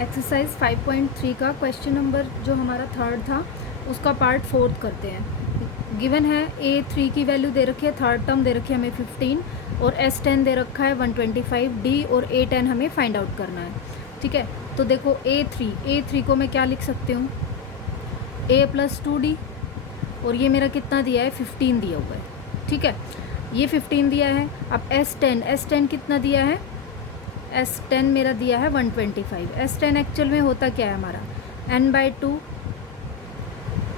Exercise 5.3 का question number जो हमारा थर्ड था उसका पार्ट फोर्थ करते हैं। गिवन है A3 की वैल्यू दे रखी है, थर्ड टर्म दे रखी है हमें 15 और S10 दे रखा है 125, D और A10 हमें फाइंड आउट करना है। ठीक है, तो देखो A3 को मैं क्या लिख सकती हूँ, A + 2D और ये मेरा कितना दिया है 15 दिया हुआ है। ठीक है, ये 15 दिया है। अब S10 कितना दिया है, S10 मेरा दिया है 125। S10 एक्चुअल में होता क्या है हमारा n/2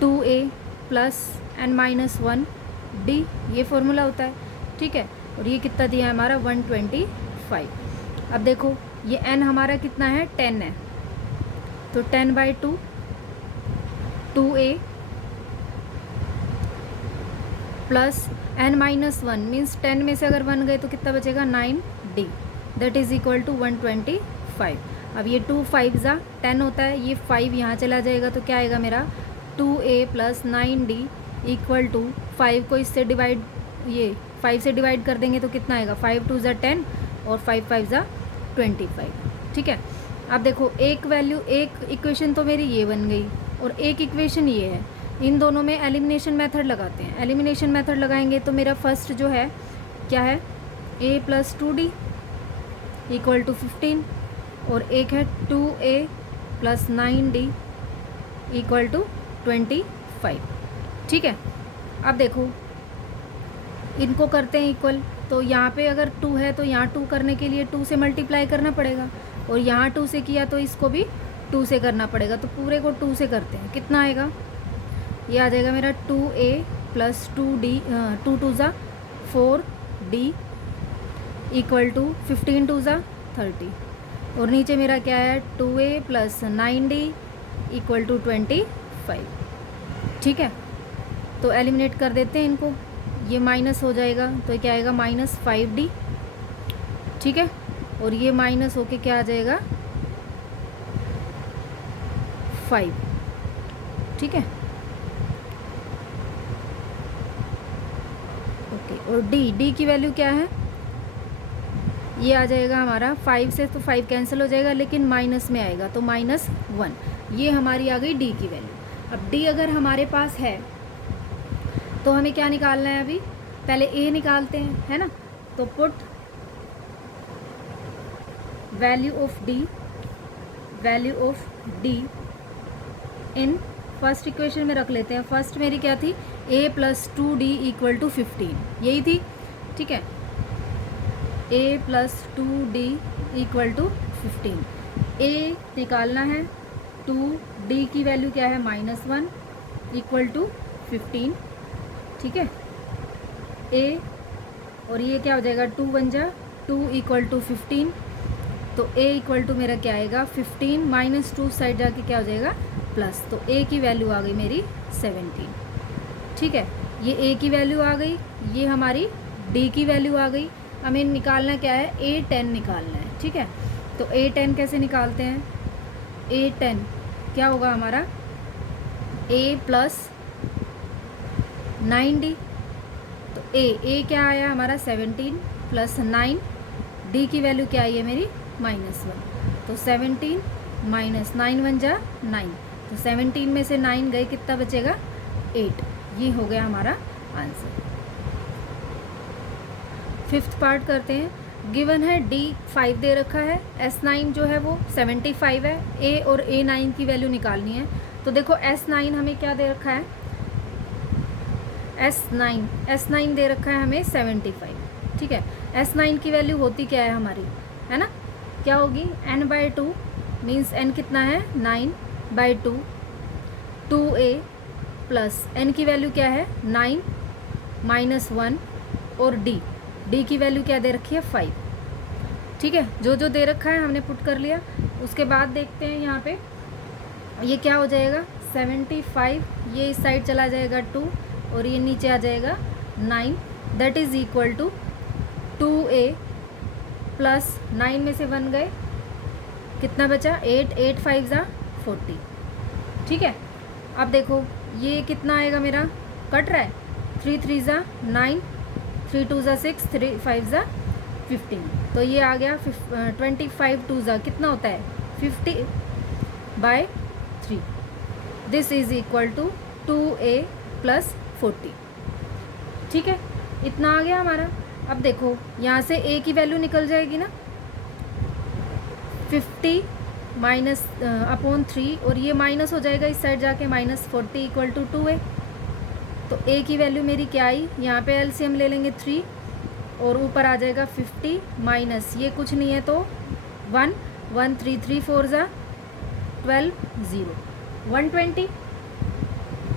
2a + n-1 d, ये फॉर्मूला होता है। ठीक है, और ये कितना दिया है हमारा 125। अब देखो ये n हमारा कितना है 10 है, तो 10/2 2a + n-1 मीन्स 10 में से अगर 1 गए तो कितना बचेगा 9d, that is equal to 125। अब ये 2 5 ज़ा 10 होता है, ये 5 यहाँ चला जाएगा तो क्या आएगा मेरा 2a + 9d इक्वल टू 5 को इससे डिवाइड, ये 5 से डिवाइड कर देंगे तो कितना आएगा 5 2 ज़ा 10 और 5 5 ज़ा 25। ठीक है, अब देखो एक वैल्यू, एक इक्वेशन तो मेरी ये बन गई और एक इक्वेशन ये है। इन दोनों में एलिमिनेशन मेथड लगाते हैं। एलिमिनेशन मेथड लगाएंगे तो मेरा फर्स्ट जो है क्या है a + 2d इक्वल टू 15 और एक है 2a + 9d इक्वल टू 25। ठीक है, अब देखो इनको करते हैं इक्वल, तो यहाँ पे अगर 2 है तो यहाँ 2 करने के लिए 2 से मल्टीप्लाई करना पड़ेगा और यहाँ 2 से किया तो इसको भी 2 से करना पड़ेगा, तो पूरे को 2 से करते हैं। कितना आएगा, ये आ जाएगा मेरा 2a + 2d 2 2 ज़ा 4d इक्वल टू 15 2 ज़ा 30 और नीचे मेरा क्या है 2a + 9d इक्वल टू 25। ठीक है, तो एलिमिनेट कर देते हैं इनको, ये माइनस हो जाएगा तो ये क्या आएगा -5d। ठीक है, और ये माइनस होके क्या आ जाएगा 5। ठीक है, ओके, और d की वैल्यू क्या है, ये आ जाएगा हमारा 5 से, तो 5 कैंसिल हो जाएगा लेकिन माइनस में आएगा तो -1। ये हमारी आ गई d की वैल्यू। अब d अगर हमारे पास है तो हमें क्या निकालना है, अभी पहले a निकालते हैं, है ना। तो put value of d in first equation में रख लेते हैं। फर्स्ट मेरी क्या थी a + 2d इक्वल टू 15, यही थी। ठीक है, a + 2d equal to 15, a निकालना है, 2d की वैल्यू क्या है -1 इक्वल टू 15। ठीक है, a और ये क्या हो जाएगा 2 1 जा 2 इक्वल टू 15, तो a इक्वल टू मेरा क्या आएगा 15 - 2 साइड जाके क्या हो जाएगा प्लस, तो a की वैल्यू आ गई मेरी 17। ठीक है, ये a की वैल्यू आ गई, ये हमारी d की वैल्यू आ गई। हमें निकालना क्या है A10 निकालना है। ठीक है, तो A10 कैसे निकालते हैं, A10 क्या होगा हमारा a + 9d, तो a क्या आया हमारा 17 + 9, d की वैल्यू क्या आई है मेरी -1, तो 17 - 9 1 जा 9, तो 17 में से 9 गए कितना बचेगा 8। ये हो गया हमारा आंसर। फिफ्थ पार्ट करते हैं। गिवन है D 5 दे रखा है, S9 जो है वो 75 है, A और A9 की वैल्यू निकालनी है। तो देखो S9 हमें क्या दे रखा है, S9 दे रखा है हमें 75। ठीक है, S9 की वैल्यू होती क्या है हमारी, है ना, क्या होगी n/2 मीन्स n कितना है 9/2 2a + n की वैल्यू क्या है 9 - 1 और d की वैल्यू क्या दे रखी है 5। ठीक है, जो दे रखा है हमने पुट कर लिया। उसके बाद देखते हैं यहाँ पे ये क्या हो जाएगा 75, ये इस साइड चला जाएगा 2 और ये नीचे आ जाएगा 9, that is equal to 2a + 9 में से 1 गए कितना बचा 8 8 5 ज़ा 40। ठीक है, अब देखो ये कितना आएगा मेरा कट रहा है 3 3 ज़ा 9 3 2 ज़ा 6 3 5 ज़ा 15, तो ये आ गया 25 2 ज़ा कितना होता है 50/3, this is equal to 2a + 40। ठीक है, इतना आ गया हमारा। अब देखो यहाँ से a की वैल्यू निकल जाएगी ना, 50 - (3) और ये माइनस हो जाएगा इस साइड जाके, -40 = 2a। तो a की वैल्यू मेरी क्या आई, यहाँ पे एलसीएम ले लेंगे 3 और ऊपर आ जाएगा 50 माइनस ये कुछ नहीं है तो 1 1 3 3 4 = 12 0 120।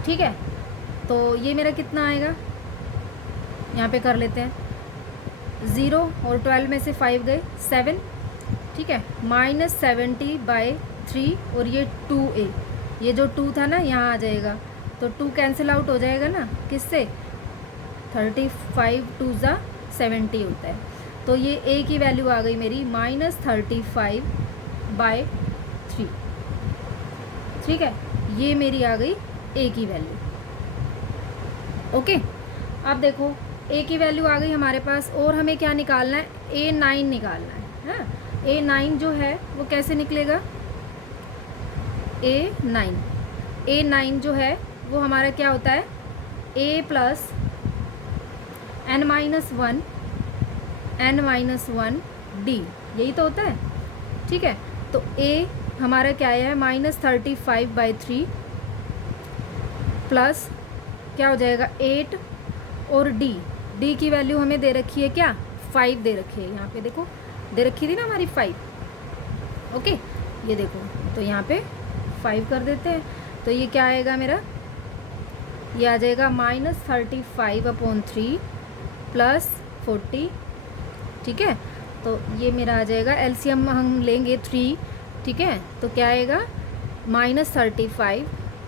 ठीक है, तो ये मेरा कितना आएगा, यहाँ पे कर लेते हैं 0 और 12 में से 5 गए 7। ठीक है, -70/3 और ये 2a, ये जो 2 था ना यहाँ आ जाएगा, तो 2 कैंसिल आउट हो जाएगा ना किससे, 35 2 = 70 होता है। तो ये a की वैल्यू आ गई मेरी -35/3। ठीक है, ये मेरी आ गई a की वैल्यू। ओके, अब देखो a की वैल्यू आ गई हमारे पास, और हमें क्या निकालना है, a9 निकालना है। हाँ, a9 जो है वो कैसे निकलेगा, a9 जो है वो हमारा क्या होता है, a + n-1 d, यही तो होता है। ठीक है, तो a हमारा क्या आया है, -35/3 प्लस क्या हो जाएगा 8, और d की वैल्यू हमें दे रखी है क्या, 5 दे रखी है, यहाँ पे देखो दे रखी थी ना हमारी 5। ओके, ये देखो, तो यहाँ पे 5 कर देते हैं, तो ये क्या आएगा मेरा, ये आ जाएगा -35/3 + 40। ठीक है, तो ये मेरा आ जाएगा, एलसीएम हम लेंगे 3। ठीक है, तो क्या आएगा, -35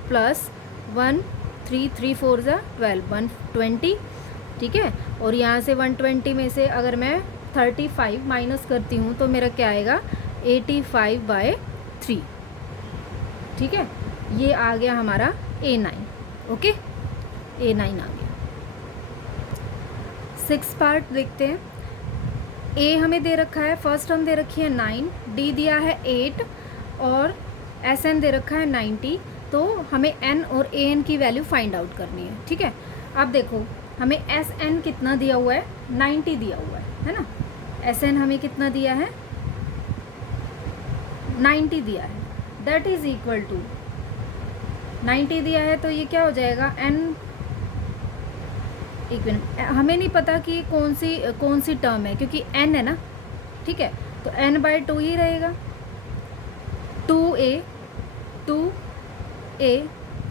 + 1 3 3 4 = 12 120। ठीक है, और यहाँ से 120 में से अगर मैं 35 माइनस करती हूँ तो मेरा क्या आएगा, 85/3। ठीक है, ये आ गया हमारा a9। ओके, a9 आ गया। 6 पार्ट देखते हैं। a हमें दे रखा है, फर्स्ट टर्म दे रखी है 9, d दिया है 8 और sn दे रखा है 90। तो हमें n और an की वैल्यू फाइंड आउट करनी है। ठीक है, अब देखो हमें sn कितना दिया हुआ है, 90 दिया हुआ है ना, sn हमें कितना दिया है, 90 दिया है, दैट इज इक्वल टू 90 दिया है, तो ये क्या हो जाएगा n, एक मिनट, हमें नहीं पता कि कौन सी टर्म है क्योंकि n है ना। ठीक है, तो n/2 ही रहेगा, 2a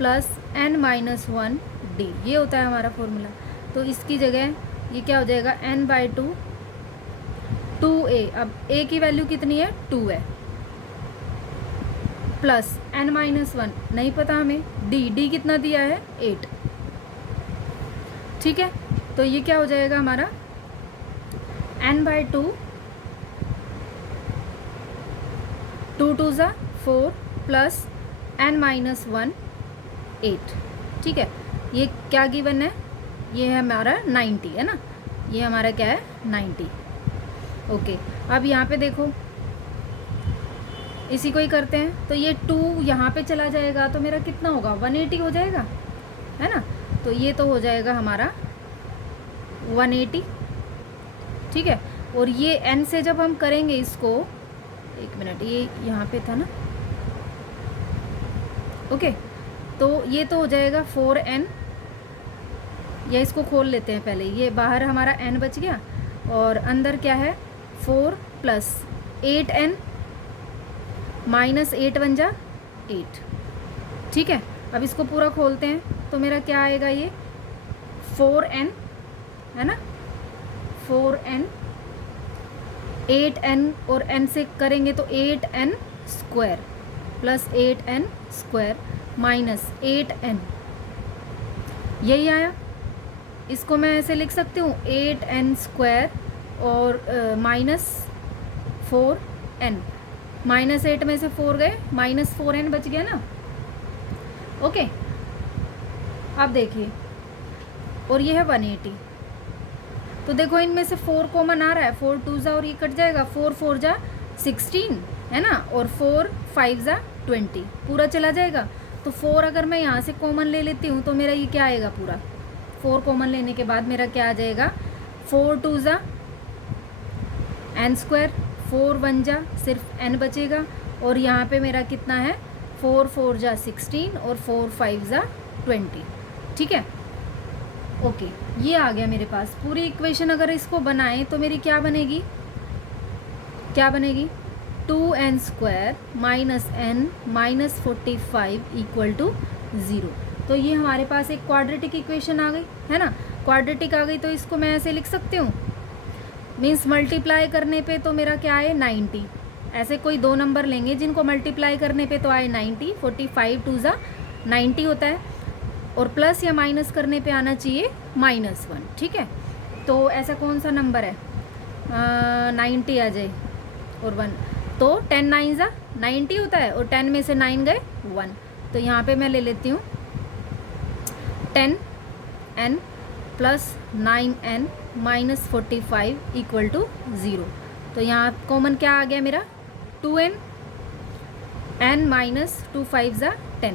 + n-1 d, ये होता है हमारा फॉर्मूला। तो इसकी जगह ये क्या हो जाएगा, n/2 2a, अब a की वैल्यू कितनी है, 2 है, प्लस n-1 नहीं पता हमें, d कितना दिया है, 8। ठीक है, तो ये क्या हो जाएगा हमारा, n/2 2 2 = 4 प्लस n-1 8। ठीक है, ये क्या गिवन है, ये है हमारा 90 है ना, ये हमारा क्या है 90। ओके, अब यहाँ पे देखो इसी को ही करते हैं, तो ये 2 यहाँ पे चला जाएगा तो मेरा कितना होगा, 180 हो जाएगा, है ना। तो ये तो हो जाएगा हमारा 180। ठीक है, और ये n से जब हम करेंगे इसको, एक मिनट, ये यहाँ पे था ना। ओके, तो ये तो हो जाएगा 4n, या इसको खोल लेते हैं पहले, ये बाहर हमारा n बच गया और अंदर क्या है 4 + 8n -8 = 8। ठीक है, अब इसको पूरा खोलते हैं तो मेरा क्या आएगा, ये 4n है ना, 4n 8n और n से करेंगे तो 8n² + 8n² -8n, यही आया। इसको मैं ऐसे लिख सकती हूँ 8n² और -4n, -8 में से 4 गए, -4n बच गया ना। ओके, अब देखिए, और ये है 180, तो देखो इनमें से 4 कॉमन आ रहा है, 4 2 = और ये कट जाएगा, 4 4 = 16 है ना, और 4 5 ज़ा 20 पूरा चला जाएगा। तो 4 अगर मैं यहाँ से कॉमन ले लेती हूँ तो मेरा ये क्या आएगा पूरा, 4 कॉमन लेने के बाद मेरा क्या आ जाएगा, 4 2 ज़ा n², 4 1 जा सिर्फ n बचेगा, और यहाँ पे मेरा कितना है 4 4 जा 16 और 4 5 ज़ा 20। ठीक है, ओके, ये आ गया मेरे पास पूरी इक्वेशन। अगर इसको बनाएं तो मेरी क्या बनेगी, 2n² minus n minus 45 equal to 0। तो ये हमारे पास एक क्वाड्रेटिक इक्वेशन आ गई है ना, क्वाड्रेटिक आ गई। तो इसको मैं ऐसे लिख सकती हूँ, मीन्स मल्टीप्लाई करने पे तो मेरा क्या है 90। ऐसे कोई दो नंबर लेंगे जिनको मल्टीप्लाई करने पे तो आए 90, 45 2 ज़ा 90 होता है, और प्लस या माइनस करने पे आना चाहिए -1। ठीक है, तो ऐसा कौन सा नंबर है 90 आ जाए और 1, तो 10 9 ज़ा 90 होता है, और 10 में से 9 गए 1। तो यहाँ पे मैं ले लेती हूँ 10n plus 9n minus 45 equal to 0। तो यहाँ कॉमन क्या आ गया मेरा 2n, n माइनस 2 5 ज़ा 10,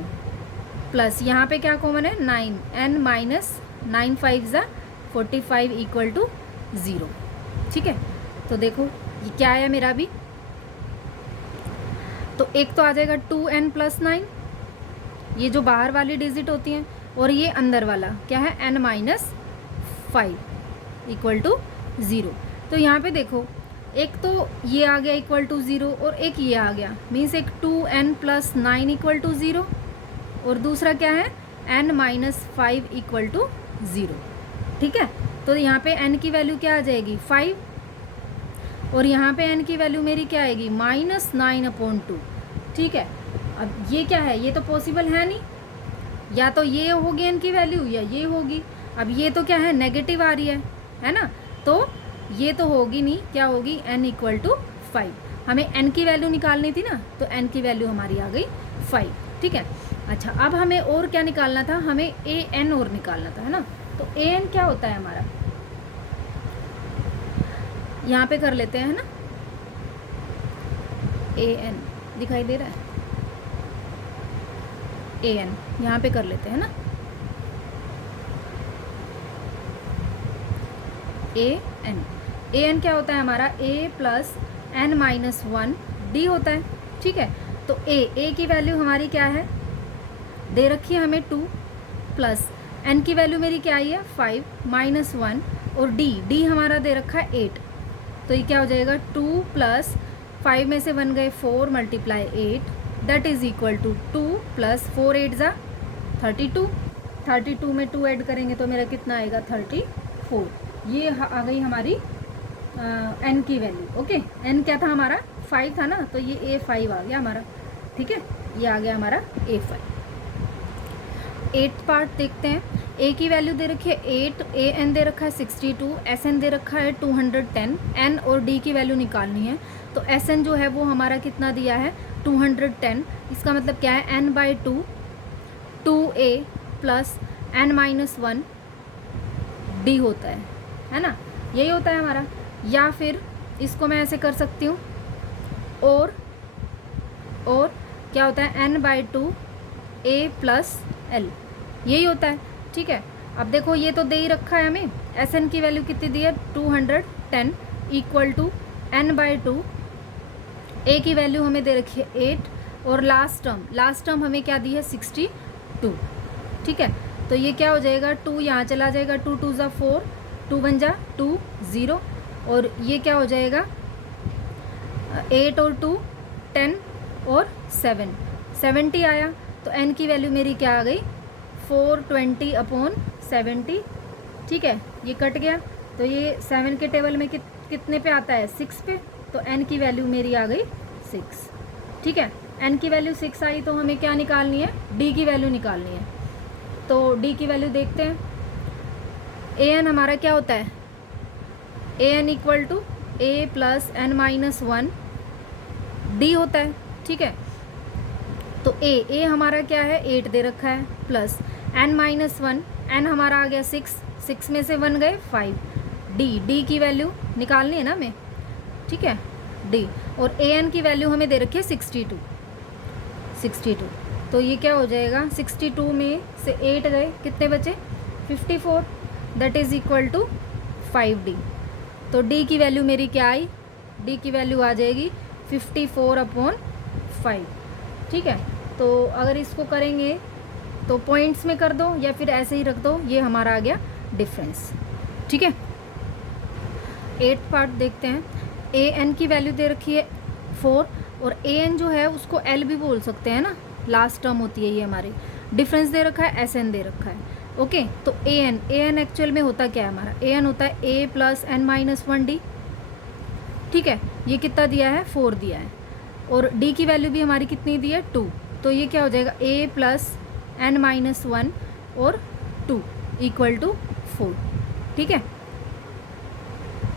प्लस यहाँ पे क्या कॉमन है 9n माइनस 9 5 ज़ा 45 इक्वल टू 0। ठीक है, तो देखो ये क्या आया मेरा भी, तो एक तो आ जाएगा 2n प्लस 9, ये जो बाहर वाली डिजिट होती हैं, और ये अंदर वाला क्या है n माइनस 5 इक्वल टू 0। तो यहाँ पे देखो एक तो ये आ गया इक्वल टू 0 और एक ये आ गया, मीन्स एक 2n प्लस 9 इक्वल टू 0 और दूसरा क्या है n माइनस 5 इक्वल टू 0। ठीक है, तो यहाँ पे n की वैल्यू क्या आ जाएगी 5, और यहाँ पे n की वैल्यू मेरी क्या आएगी -9/2। ठीक है, अब ये क्या है, ये तो पॉसिबल है नहीं, या तो ये होगी n की वैल्यू या ये होगी। अब ये तो क्या है नेगेटिव आ रही है ना, तो ये तो होगी नहीं, क्या होगी n इक्वल टू 5। हमें n की वैल्यू निकालनी थी ना, तो n की वैल्यू हमारी आ गई 5। ठीक है, अच्छा अब हमें और क्या निकालना था, हमें an और निकालना था, है ना। तो an क्या होता है हमारा, यहाँ पे कर लेते हैं, है ना, an दिखाई दे रहा है, an यहाँ पे कर लेते हैं ना, an क्या होता है हमारा a plus n minus 1 d होता है। ठीक है, तो a की वैल्यू हमारी क्या है दे रखी है हमें 2, प्लस n की वैल्यू मेरी क्या आई है 5 माइनस 1, और d हमारा दे रखा है 8। तो ये क्या हो जाएगा 2 प्लस 5 में से 1 गए 4 multiply 8 that is equal to 2 plus 4 8 ज़ा 32, 32 में 2 ऐड करेंगे तो मेरा कितना आएगा 34। ये आ गई हमारी n की वैल्यू। ओके, n क्या था हमारा 5 था ना, तो ये a5 आ गया हमारा। ठीक है, ये आ गया हमारा a5। 8th पार्ट देखते हैं। a की वैल्यू दे रखी है 8, an दे रखा है 62, sn दे रखा है 210, n और d की वैल्यू निकालनी है। तो sn जो है वो हमारा कितना दिया है 210, इसका मतलब क्या है n/2 2a plus n minus 1 d होता है ना, यही होता है हमारा। या फिर इसको मैं ऐसे कर सकती हूँ, और क्या होता है n/2 a प्लस l, यही होता है। ठीक है, अब देखो ये तो दे ही रखा है हमें, sn की वैल्यू कितनी दी है 210 इक्वल टू n/2, a की वैल्यू हमें दे रखी है 8, और लास्ट टर्म हमें क्या दी है 62। ठीक है, तो ये क्या हो जाएगा 2 यहाँ चला जाएगा, 2 2 ज़ा 4, 2 1 ज़ा 2 0, और ये क्या हो जाएगा 8 और 2 10 और 7 70 आया। तो n की वैल्यू मेरी क्या आ गई 420/70। ठीक है, ये कट गया, तो ये 7 के टेबल में कितने पे आता है 6 पे, तो n की वैल्यू मेरी आ गई 6। ठीक है, n की वैल्यू 6 आई, तो हमें क्या निकालनी है d की वैल्यू निकालनी है। तो d की वैल्यू देखते हैं, an हमारा क्या होता है an equal to a plus n minus 1 d होता है। ठीक है, तो a हमारा क्या है 8 दे रखा है, प्लस n माइनस 1, n हमारा आ गया 6 में से 1 गए 5, d की वैल्यू निकालनी है ना हमें। ठीक है, d और an की वैल्यू हमें दे रखी है 62। 62। तो ये क्या हो जाएगा, 62 में से 8 गए, कितने बचे, 54, that is equal to 5D। तो D की वैल्यू मेरी क्या आई, D की वैल्यू आ जाएगी 54/5। ठीक है, तो अगर इसको करेंगे तो पॉइंट्स में कर दो या फिर ऐसे ही रख दो, ये हमारा आ गया डिफरेंस। ठीक है, 8th पार्ट देखते हैं। an की वैल्यू दे रखी है 4, और an जो है उसको l भी बोल सकते हैं ना, लास्ट टर्म होती है ये हमारी। डिफरेंस दे रखा है, sn दे रखा है। ओके, तो an एक्चुअल में होता क्या है हमारा, an होता है a + n-1d। ठीक है, ये कितना दिया है, 4 दिया है, और d की वैल्यू भी हमारी कितनी दी है, 2। तो ये क्या हो जाएगा, a + n-1 और 2 = 4। ठीक है,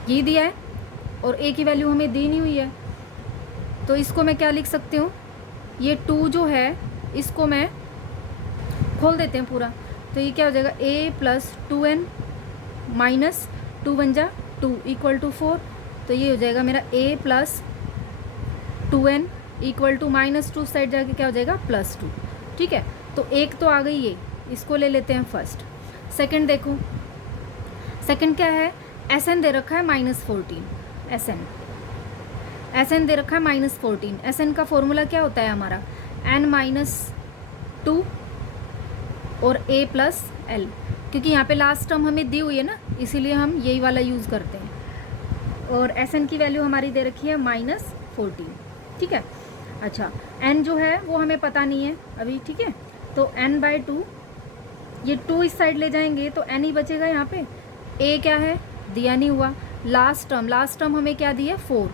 ये दिया है, और a की वैल्यू हमें दी नहीं हुई है, तो इसको मैं क्या लिख सकती हूँ, ये 2 जो है इसको मैं खोल देते हैं पूरा। तो ये क्या हो जाएगा, a + 2n - 2 बन जा 2 = 4। तो ये हो जाएगा मेरा a + 2n = -2, साइड जाके क्या हो जाएगा, +2। ठीक है, तो एक तो आ गई ये, इसको ले लेते हैं फर्स्ट। सेकंड देखो, सेकंड क्या है, sn दे रखा है -14। sn दे रखा है -14। sn का फॉर्मूला क्या होता है हमारा, n-2 और a + l, क्योंकि यहाँ पे लास्ट टर्म हमें दी हुई है ना, इसीलिए हम यही वाला यूज़ करते हैं। और sn की वैल्यू हमारी दे रखी है -14। ठीक है, अच्छा n जो है वो हमें पता नहीं है अभी। ठीक है, तो n/2, ये 2 इस साइड ले जाएंगे तो n ही बचेगा यहाँ पे। a क्या है, दिया नहीं हुआ। लास्ट टर्म हमें क्या दी है, 4,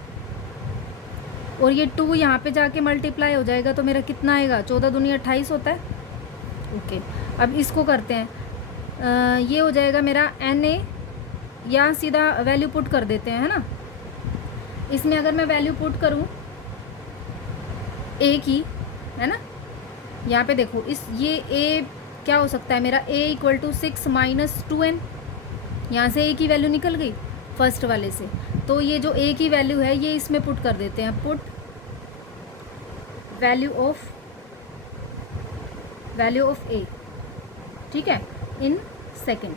और ये 2 यहाँ पे जाके मल्टीप्लाई हो जाएगा तो मेरा कितना आएगा, 14 दूनी 28 होता है। ओके, अब इसको करते हैं, ये हो जाएगा मेरा na, या सीधा वैल्यू पुट कर देते हैं, है ना। इसमें अगर मैं वैल्यू पुट करूँ a की, है ना, यहाँ पे देखो, इस ये a क्या हो सकता है मेरा, a = 6 - 2n। यहाँ से a की वैल्यू निकल गई फर्स्ट वाले से, तो ये जो a की वैल्यू है ये इसमें पुट कर देते हैं, पुट वैल्यू ऑफ a। ठीक है, इन सेकेंड,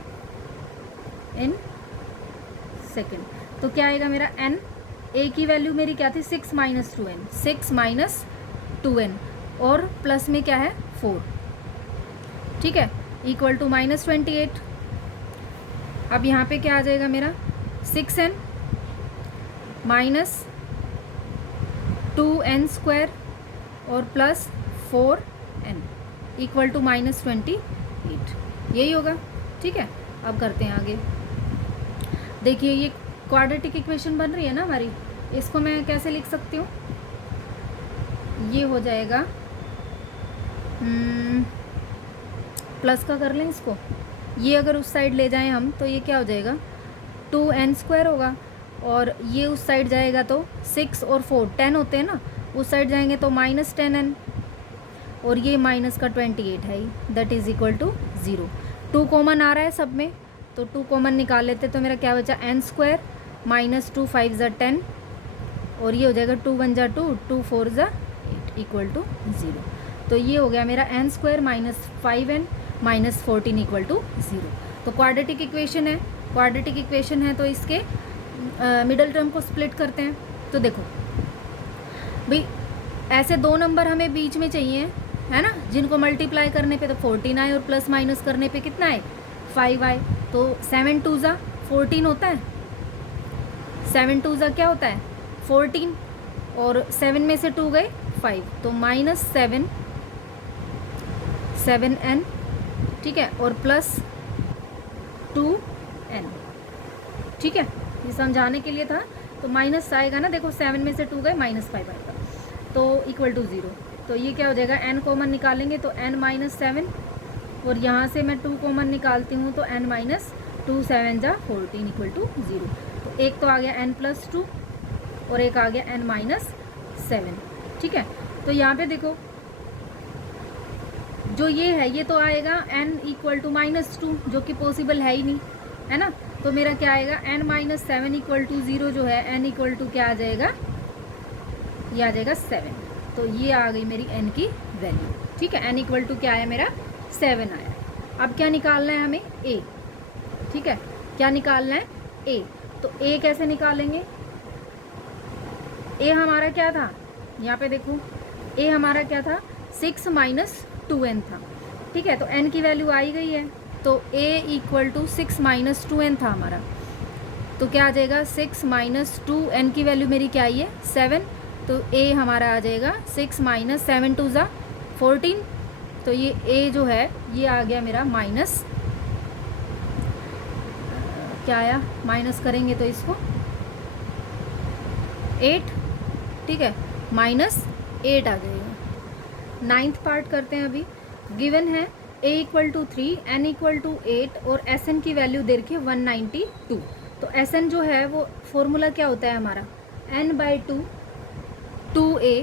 तो क्या आएगा मेरा n, a की वैल्यू मेरी क्या थी, 6 - 2n, 6 - 2n, और प्लस में क्या है, 4। ठीक है, = -28। अब यहाँ पे क्या आ जाएगा मेरा, 6n - 2n² और +4n = -28, यही होगा। ठीक है, अब करते हैं आगे। देखिए ये क्वाड्रेटिक इक्वेशन बन रही है ना हमारी, इसको मैं कैसे लिख सकती हूँ, ये हो जाएगा, प्लस का कर लें इसको, ये अगर उस साइड ले जाएं हम तो ये क्या हो जाएगा, 2n² होगा, और ये उस साइड जाएगा तो 6 और 4 10 होते हैं ना, उस साइड जाएंगे तो -10n, और ये माइनस का 28 है, दैट इज़ = 0। 2 कॉमन आ रहा है सब में, तो 2 कॉमन निकाल लेते, तो मेरा क्या बचा, n² - 2 5 × 10, और ये हो जाएगा 2 1 × 2 2 4 × 8 = 0। तो ये हो गया मेरा n² - 5n - 14 = 0। तो क्वाड्रेटिक इक्वेशन है, तो इसके मिडल टर्म को स्प्लिट करते हैं। तो देखो भाई, ऐसे 2 नंबर हमें बीच में चाहिए, है ना, जिनको मल्टीप्लाई करने पे तो 14 आए, और प्लस माइनस करने पे कितना आए, 5 आए। तो 7 2 ज़ा 14 होता है, 7 2 ज़ा क्या होता है, 14, और 7 में से 2 गए 5, तो -7n, ठीक है, और +2n। ठीक है, ये समझाने के लिए था। तो माइनस आएगा ना, देखो 7 में से 2 गए, -5 आएगा, तो = 0। तो ये क्या हो जाएगा, n कॉमन निकालेंगे तो n - 7, और यहाँ से मैं 2 कॉमन निकालती हूँ तो n - 2 7 × 14 = 0। तो एक तो आ गया n + 2, और एक आ गया n - 7। ठीक है, तो यहाँ पे देखो जो ये है, ये तो आएगा n = -2, जो कि पॉसिबल है ही नहीं, है ना। तो मेरा क्या आएगा, n - 7 = 0 जो है, n = क्या आ जाएगा, ये आ जाएगा 7। तो ये आ गई मेरी n की वैल्यू। ठीक है, n इक्वल टू क्या आया मेरा 7 आया। अब क्या निकालना है हमें a। ठीक है, क्या निकालना है a। तो a कैसे निकालेंगे, a हमारा क्या था, यहाँ पे देखो a हमारा क्या था 6 माइनस 2n था। ठीक है, तो n की वैल्यू आई गई है, तो a equal to 6 minus 2n था हमारा। तो क्या आ जाएगा 6 माइनस 2n की वैल्यू मेरी क्या आई है 7, तो a हमारा आ जाएगा 6 माइनस 7 2 ज़ा 14। तो ये a जो है ये आ गया मेरा माइनस, क्या आया, माइनस करेंगे तो इसको 8। ठीक है, माइनस 8 आ जाएगा। 9th पार्ट करते हैं अभी। गिवन है a equal to 3, n equal to 8 और sn की वैल्यू दे रखी है 192। तो sn जो है वो फॉर्मूला क्या होता है हमारा n/2 2a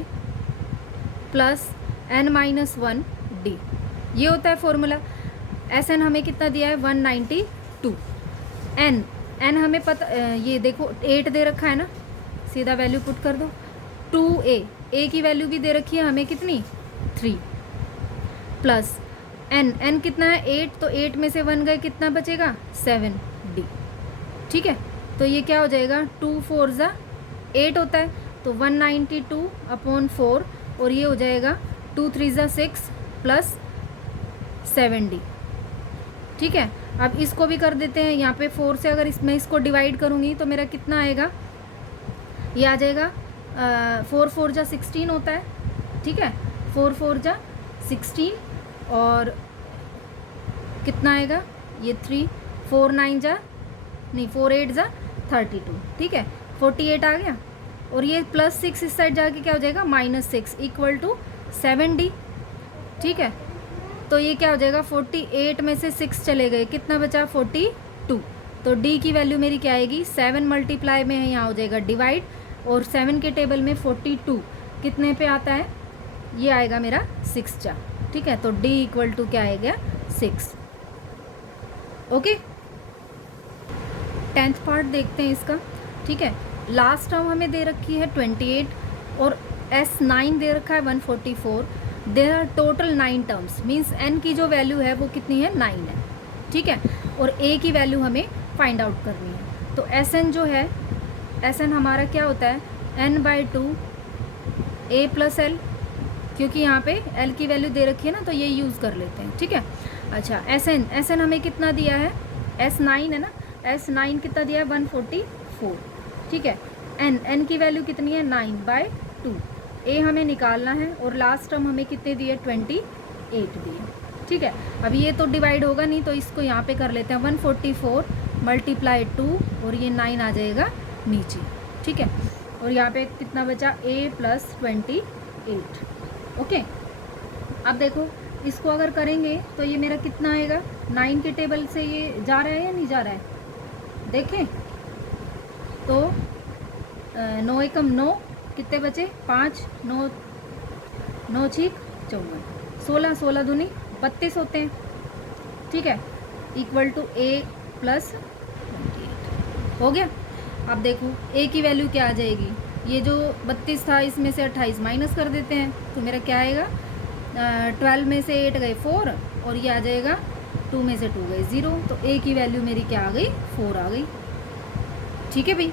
plus n minus 1d, ये होता है फॉर्मूला। sn हमें कितना दिया है 192। n हमें पता, ये देखो 8 दे रखा है ना, सीधा वैल्यू पुट कर दो। 2a की वैल्यू भी दे रखी है हमें कितनी 3, प्लस n कितना है 8, तो 8 में से 1 गए कितना बचेगा 7d। ठीक है, तो ये क्या हो जाएगा 2 4 ज़ा 8 होता है, तो 192/4 और ये हो जाएगा 2 3 ज़ा 6 प्लस 7d। ठीक है, अब इसको भी कर देते हैं। यहाँ पे 4 से अगर इसमें इसको डिवाइड करूँगी तो मेरा कितना आएगा, ये आ जाएगा 4 4 जा 16 होता है। ठीक है, 4 4 जा 16 और कितना आएगा ये 3 4 9 जा नहीं 4 8 जा 32। ठीक है, 48 आ गया, और ये प्लस 6 इस साइड जाके क्या हो जाएगा -6 इक्वल टू 7d। ठीक है, तो ये क्या हो जाएगा 48 में से 6 चले गए, कितना बचा 42। तो d की वैल्यू मेरी क्या आएगी 7 मल्टीप्लाई में है, यहाँ हो जाएगा डिवाइड, और 7 के टेबल में 42 कितने पे आता है, ये आएगा मेरा 6 जा। ठीक है, तो d इक्वल टू क्या आएगा 6। ओके, 10th पार्ट देखते हैं इसका। ठीक है, लास्ट टर्म हमें दे रखी है 28 और s9 दे रखा है 144। There are total 9 terms, means n की जो वैल्यू है वो कितनी है 9 है। ठीक है, और a की वैल्यू हमें फाइंड आउट करनी है। तो sn जो है, sn हमारा क्या होता है n/2 a प्लस l, क्योंकि यहाँ पे l की वैल्यू दे रखी है ना, तो ये यूज़ कर लेते हैं। ठीक है, अच्छा sn हमें कितना दिया है s9 है ना, s9 कितना दिया है 144। ठीक है, n की वैल्यू कितनी है 9/2, a हमें निकालना है, और लास्ट टर्म हमें कितने दिए 28 दिए। ठीक है, अब ये तो डिवाइड होगा नहीं, तो इसको यहाँ पे कर लेते हैं 144 मल्टीप्लाई 2 और ये 9 आ जाएगा नीचे। ठीक है, और यहाँ पे कितना बचा a प्लस 28। ओके, अब देखो इसको अगर करेंगे तो ये मेरा कितना आएगा, 9 के टेबल से ये जा रहा है या नहीं जा रहा है, देखें तो 9 एकम 9, कितने बचे 5 9 9 6 54 16 16 दूनी 32 होते हैं। ठीक है, इक्वल टू a प्लस 28 हो गया। अब देखो a की वैल्यू क्या आ जाएगी, ये जो 32 था इसमें से 28 माइनस कर देते हैं, तो मेरा क्या आएगा 12 में से 8 गए 4, और ये आ जाएगा 2 में से 2 गए 0, तो a की वैल्यू मेरी क्या आ गई 4 आ गई। ठीक है भाई।